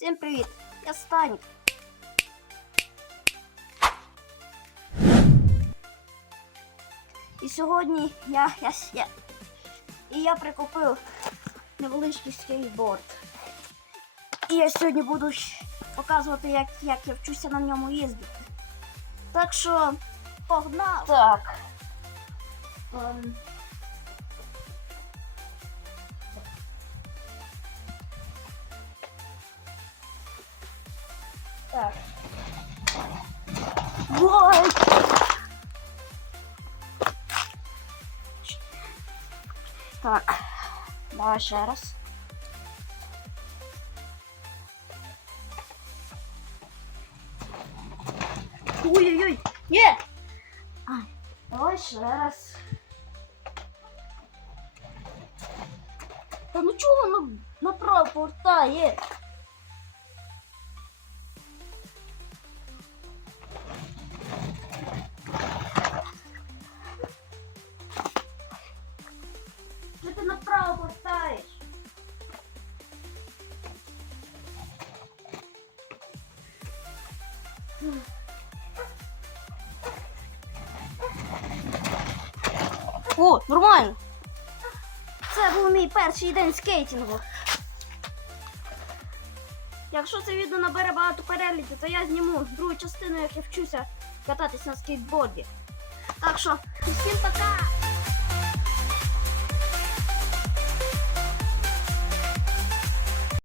Всім привіт! Я Станік. І сьогодні я, я, я, і я прикупив невеличкий скейтборд. І я сьогодні буду показувати, як, як я вчуся на ньому їздити. Так що погнав! Так. Ем, Так. Ой! Так. Давай ще раз. Ой-ой-ой! Ні! Ай, давай ще раз. Та ну чого воно направо повертає? Ти направо повертаєш? О, нормально. Це був мій перший день скейтингу. Якщо це відео набере багато переглядів, то я зніму другу частину, як я вчуся кататись на скейтборді. Так що, всім пока!